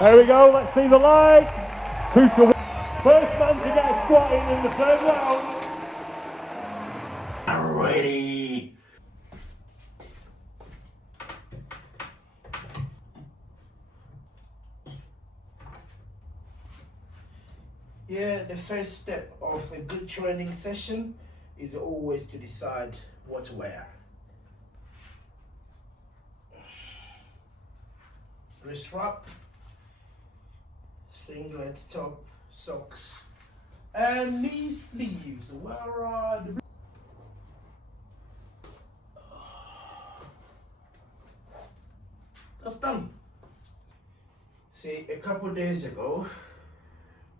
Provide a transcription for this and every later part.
There we go, let's see the lights. 2 to 1. First man to get a squat in the third round. Ready. Yeah, the first step of a good training session is always to decide what to wear. Wrist strap, singlets, top, socks, and knee sleeves. Where are the... That's done. See, a couple days ago,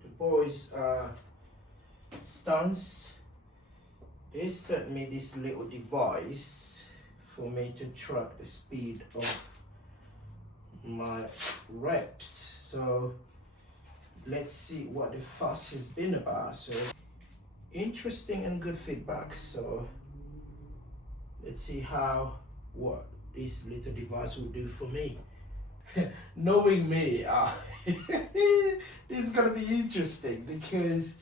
the boys Stance, they sent me this little device for me to track the speed of my reps. So let's see what the fuss has been about. So interesting and good feedback. So let's see what this little device will do for me. Knowing me, this is gonna be interesting because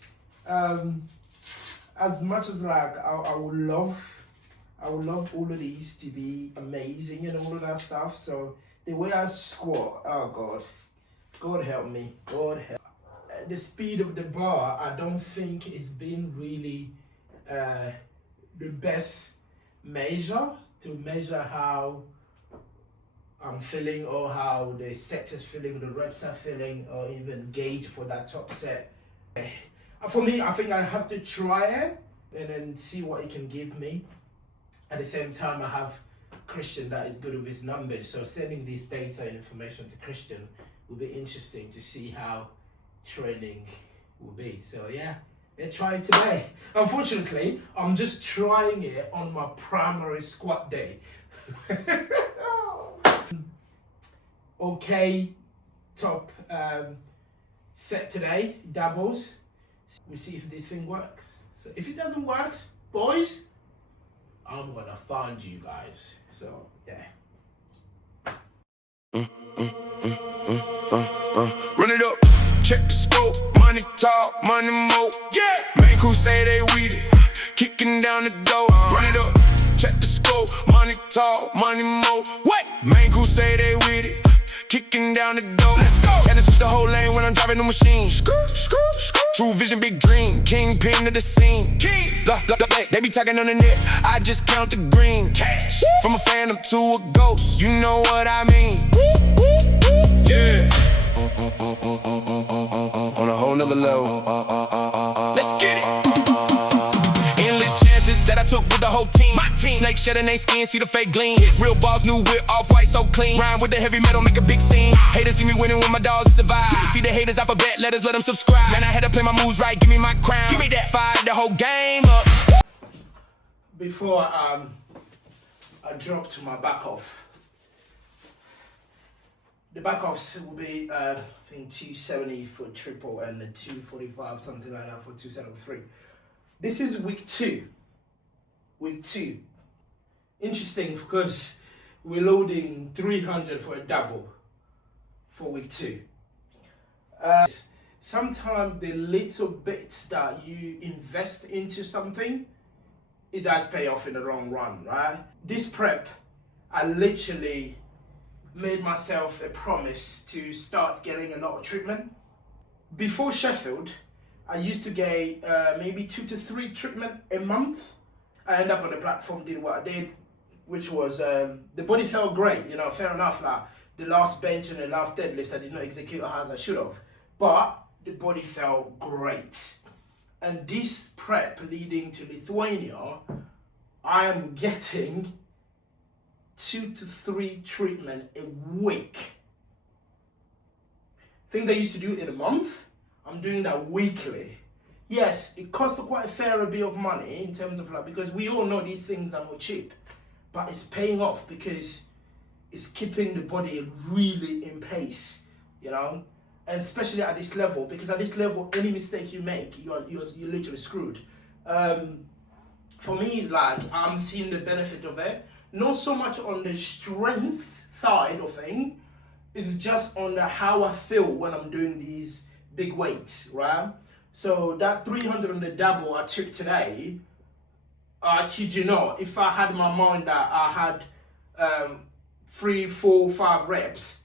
as much as like I would love all of these to be amazing and all of that stuff. So the way I squat, oh God help me, God help. The speed of the bar, I don't think it's been really the best measure to measure how I'm feeling or how the set is feeling, the reps are feeling, or even gauge for that top set. For me, I think I have to try it and then see what it can give me. At the same time, I have Christian that is good with his numbers, so sending this data and information to Christian will be interesting to see how training will be. So yeah, let's try it today. Unfortunately, I'm just trying it on my primary squat day. Okay, top set today, doubles. We'll see if this thing works. So if it doesn't work, boys, I'm gonna find you guys. So yeah. Run it up, check the scope, money talk, money mo. Yeah, main crew say they weed it, kicking down the door. Run it up, check the scope, money talk, money mo. What? Main crew say they weed it, kicking down the door. Let's go. And switch the whole lane when I'm driving the machine. True vision, big dream, kingpin of the scene. King. They be talking on the net, I just count the green. Cash. From a phantom to a ghost, you know what I mean. Yeah. On a whole nother level. Let's get it. Endless chances that I took with the whole team. My team. Snake shedding they skin, see the fake gleam. Real balls, new whip, off-white, so clean. Rhyme with the heavy metal, make a big scene. Haters see me winning when my dogs survive. Feed the haters alphabet letters, let them subscribe. Man, I had to play my moves right, give me my crown. Give me that fire, the whole game up. Before I drop to my back off, the back offs will be I think 270 for triple and the 245, something like that, for 273. This is week two. Interesting because we're loading 300 for a double for week two. Sometimes the little bits that you invest into something, it does pay off in the long run, right? This prep, I literally made myself a promise to start getting a lot of treatment. Before Sheffield, I used to get maybe 2 to 3 treatment a month. I ended up on the platform, did what I did, which was, the body felt great, you know, fair enough. Like the last bench and the last deadlift, I did not execute as I should have, but the body felt great. And this prep leading to Lithuania, I am getting 2 to 3 treatment a week. Things I used to do in a month, I'm doing that weekly. Yes, it costs quite a fair bit of money in terms of like, because we all know these things are not cheap, but it's paying off because it's keeping the body really in pace, you know? And especially at this level, because at this level, any mistake you make, you're literally screwed. For me, like, I'm seeing the benefit of it. Not so much on the strength side of thing, It's just on how I feel when I'm doing these big weights, right? So that 300 on the double I took today, I kid you not, if I had in my mind that I had 3, 4, 5 reps,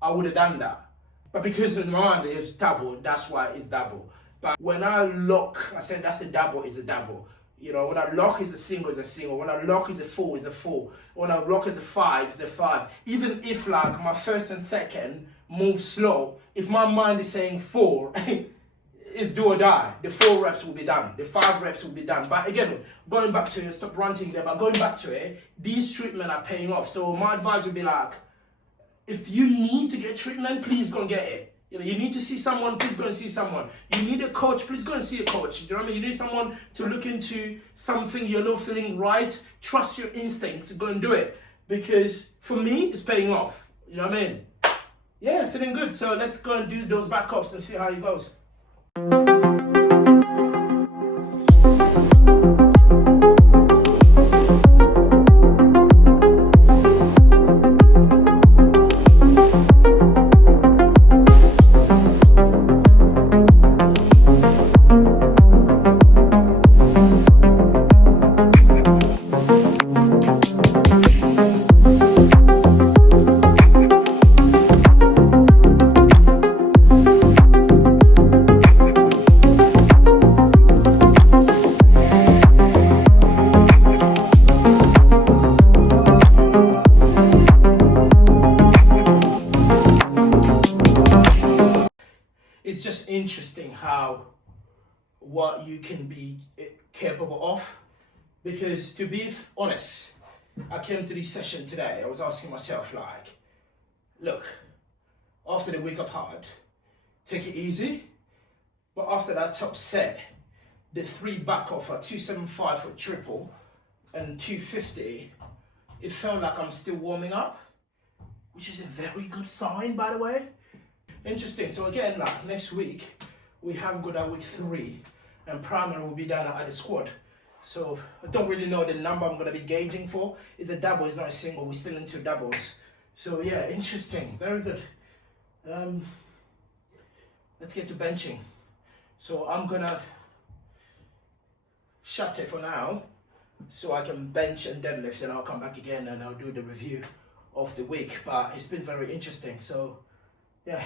I would have done that. But because in my mind it's double, that's why it's double. But when I lock, I said that's a double, is a double. You know, when I lock is a single, is a single. When I lock is a 4, is a 4. When I lock is a 5, is a 5. Even if like my first and second move slow, if my mind is saying 4, it's do or die. The 4 reps will be done. The 5 reps will be done. But again, going back to it, stop ranting there, but going back to it, these treatment are paying off. So my advice would be like, if you need to get treatment, please go and get it. You know, you need to see someone, please go and see someone. You need a coach, please go and see a coach. Do you know what I mean? You need someone to look into something you're not feeling right. Trust your instincts, go and do it. Because for me, it's paying off. You know what I mean? Yeah, feeling good. So let's go and do those back ups and see how it goes. It's just interesting how what you can be capable of, because to be honest, I came to this session today, I was asking myself like, look, after the week of hard, take it easy, but after that top set, the 3 back off at 275 for triple and 250, it felt like I'm still warming up, which is a very good sign, by the way. Interesting. So again, like next week, we have got our week 3, and primary will be done at the squad. So I don't really know the number I'm going to be gauging for. It's a double, it's not a single. We're still into doubles. So yeah, interesting. Very good. Let's get to benching. So I'm going to shut it for now so I can bench and deadlift, and I'll come back again and I'll do the review of the week. But it's been very interesting. So yeah.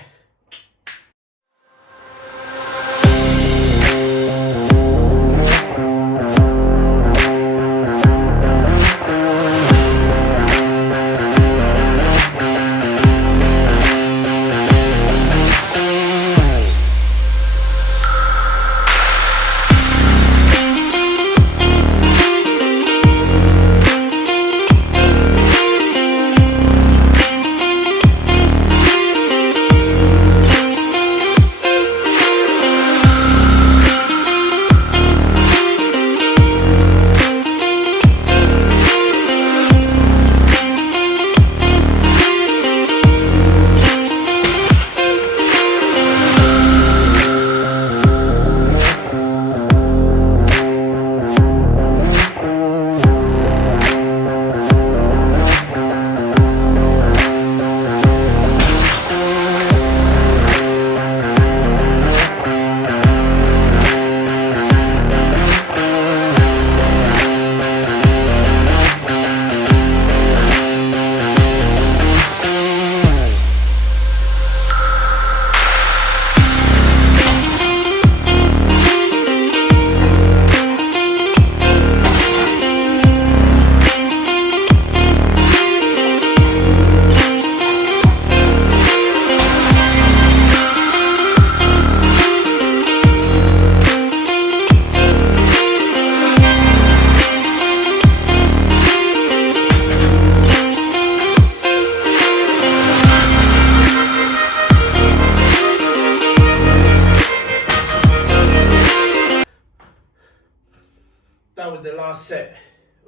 That was the last set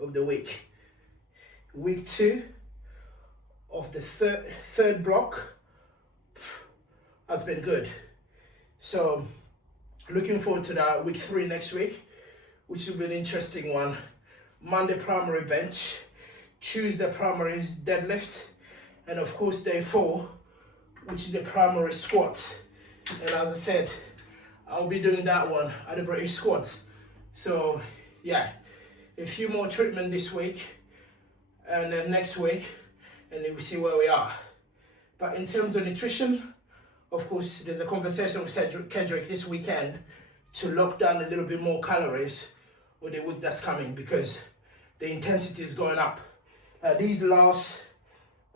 of the week. Week 2 of the third block has been good. So looking forward to that week 3 next week, which will be an interesting one. Monday primary bench, Tuesday primary deadlift, and of course day 4 which is the primary squat. And as I said, I'll be doing that one at the British squat. So yeah, a few more treatment this week and then next week, and then we see where we are. But in terms of nutrition, of course, there's a conversation with Kendrick this weekend to lock down a little bit more calories with the week that's coming, because the intensity is going up. These last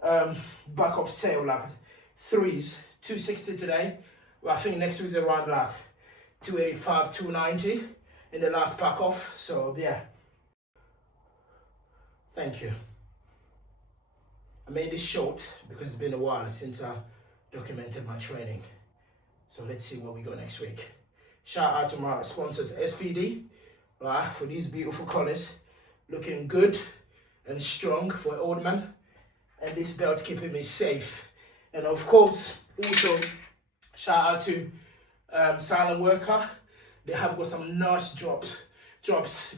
back of sale, like threes, 260 today. Well, I think next week's around like 285, 290 in the last pack off. So yeah, thank you. I made this short because it's been a while since I documented my training. So let's see what we got next week. Shout out to my sponsors, SPD, right, for these beautiful colors. Looking good and strong for an old man. And this belt keeping me safe. And of course, also, shout out to Silent Worker. They have got some nice drops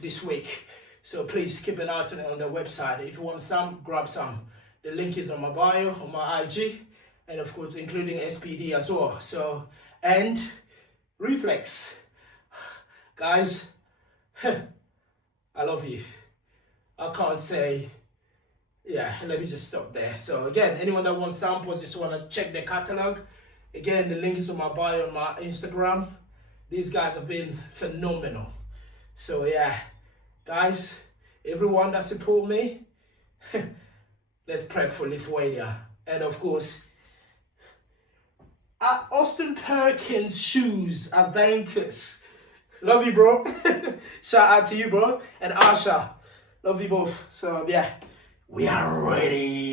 this week. So please keep an eye on it on their website. If you want some, grab some. The link is on my bio, on my IG, and of course, including SPD as well. So, and Reflex. Guys, I love you. I can't say, yeah, let me just stop there. So again, anyone that wants samples, just want to check their catalog. Again, the link is on my bio on my Instagram. These guys have been phenomenal. So yeah, guys, everyone that support me, let's prep for Lithuania. And of course, Austin Perkins shoes at Vankers. Love you, bro. Shout out to you, bro. And Asha. Love you both. So yeah, we are ready.